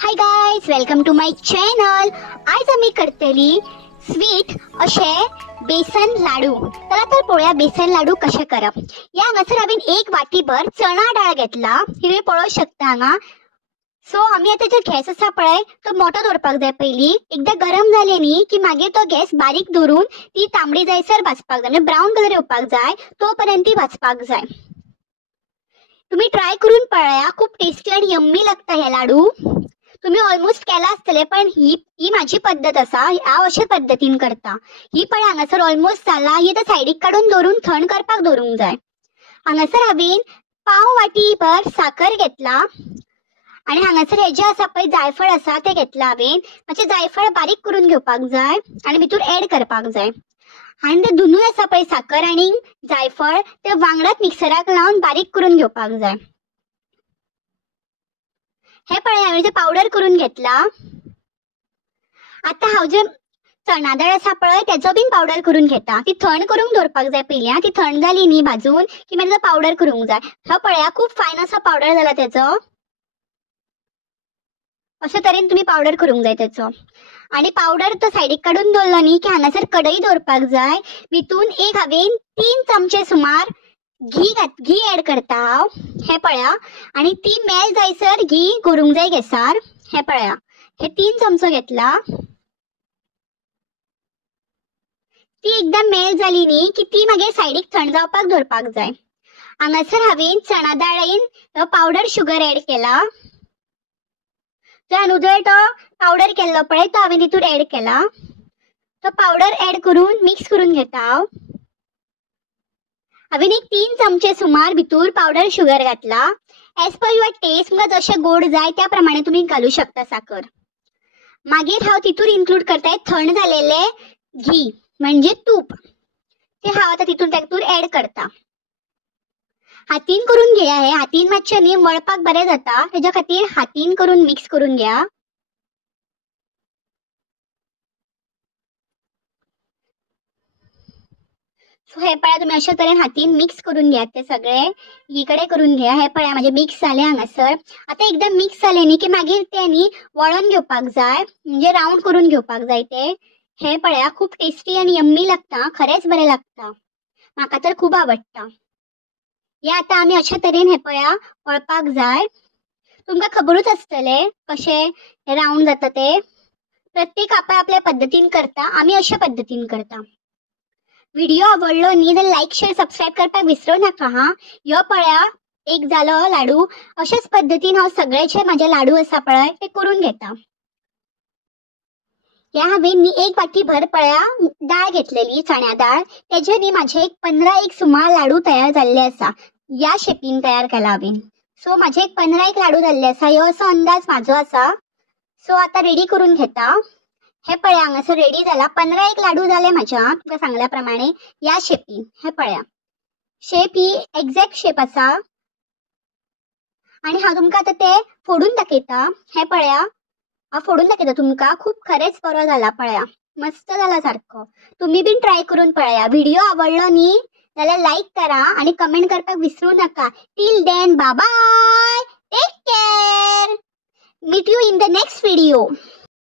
High guys, welcome to my channel. आज आम्ही करतली स्वीट असे बेसन लाडू। चला तर पळूया बेसन लाडू कसे करप। या हांगासर हांवें एक वाटीभर चणा डाळ घेतला, ही तुम्ही पळोवंक शकता हांगा। सो आम्ही आता जो गॅस असा पळय तो मोठो दवरपाक जाय। पयली एकदा गरम जाले नी की मागीर तो गॅस बारीक दवरून ती तांबडी जायसर भाजपाक जाय, म्हणजे ब्राऊन कलर येवपाक जाय तोपर्यंत ती भाजपाक जाय। तुम्ही ट्राय करून पळया, खूप टेस्टी आणि यम्मी लागता हे लाडू। तुम्ही ऑलमोस्ट केला आसतले, पण ही माझी पद्धत असा, हांव अशे पद्धतीन करता। ही पण हांगासर ऑलमोस्ट जाला, ही आता सायडीक काढून दवरून थंड करपाक दवरूंक जाय। हांगासर हांवें पाव वाटी भर साखर घेतला आणि हांगासर हे जे आसा पळय जायफळ आसा ते घेतला हांवें। मातशें जायफळ बारीक करून घेवपाक जाय आणि भितूर ऍड करपाक जाय। आणि ते दोनूय आसा पळय साखर आणि जायफळ ते वांगडाच मिक्सराक लावन बारीक करून घेवपाक जाय। हे पळय हांवें ते पावडर करून घेतला। आता हांव जे चणा डाळ आसा पळय तेजो बीन पावडर करून घेता। ती थंड करून दवरपाक जाय पयली। ती थंड जाली न्ही भाजून की मागीर पावडर करूंक जाय। हो पळया खूप फायन असा पावडर जाला तेजो। अशे तरेन तुम्ही पावडर करूंक जाय तेजो। आणि पावडर तो सायडीक काढून दवरलो न्ही की हांगासर कढई दवरपाक जाय। भितून एक हांवें 3 चमचे सुमार घी ऍड करता हांव। हे पळया, आणि ती मेल जायसर घी करूंक जाय गॅसार। हे पळया, हे 3 चमचो घेतला। ती एकदम मेल जाली न्ही की ती मागीर सायडीक थंड जावपाक दवरपाक जाय। हांगासर हांवें चणा डाळीन पावडर शुगर ऍड केला। जो अनुदळ तो पावडर केल्लो पळय तो हांवें तितूर ऍड केला। तो पावडर ऍड करून मिक्स करून घेता हांव। हांवें एक 3 चमचे सुमार भितूर पावडर शुगर घातला। एज पर युअर टेस्ट, तुमकां जशें गोड जाय त्या प्रमाणे तुम्ही घालू शकता साखर। मागीर हांव तितूर इन्क्लूड करताय थंड झालेले घी म्हणजे तूप, ते हांव आता तितूर ऍड करता। हातीन करून घेया, हे हातीन मातशें न्ही मळपाक बरें जाता, तेज्या खातीर हातीन करून मिक्स करून घ्या। सो हे पळया तुम्ही अशा तरेन हातीन मिक्स करून घ्या ते सगळे, इकडे करून घ्या। हे पळया माझे मिक्स जाले हांगासर। आता एकदम मिक्स जाले न्ही की मागीर ते न्ही वळोन घेवपाक जाय, म्हणजे राऊंड करून घेवपाक जाय ते। हे पळया खूप टेस्टी आणि यम्मी लागता, खरेच बरें लागता, म्हाका तर खूप आवडटा। हे आता आम्ही अशा तरेन हे पळया वळपाक जाय। तुमकां खबरूच आसतले कशे हे राऊंड जाता ते। प्रत्येक आपल्या पद्धतीन करता, आम्ही अशा पद्धतीन करता। व्हिडिओ आवडलो न्ही तर लाईक शेअर सबस्क्राईब करपाक विसरू नका हा। ह्यो पळया एक जालो लाडू। अशाच पद्धतीन हांव सगळे जे माझे लाडू आसा पळय ते करून घेता। या हांवें न्ही एक वाटी भर पळया डाळ घेतलेली चण्या डाळ, तेजे न्ही माझे 15 सुमार लाडू तयार जाल्ले आसा। या शेपीन तयार केला हांवें। सो माझे 15 लाडू जाल्ले आसा, ह्यो असो अंदाज माझो आसा। सो आता रेडी करून घेता। हे पळया हांगासर रेडी जाला, 15 लाडू जाले माझ्या तुमकां सांगल्या प्रमाणे या शेपीन। हे पळया शेप ही एक्झॅक्ट शेप आसा आणि हांव तुमकां आता ते फोडून दाखयता। हे पळया हांव फोडून दाखयता तुमकां, खूप खरेच बरो जाला पळया, मस्त जाला सारको। तुम्ही बीन ट्राय करून पळया। व्हिडिओ आवडलो न्ही जाल्यार लाईक करा आणि कमेंट करपाक विसरू नका। Till then bye bye, take care, meet you in the next video.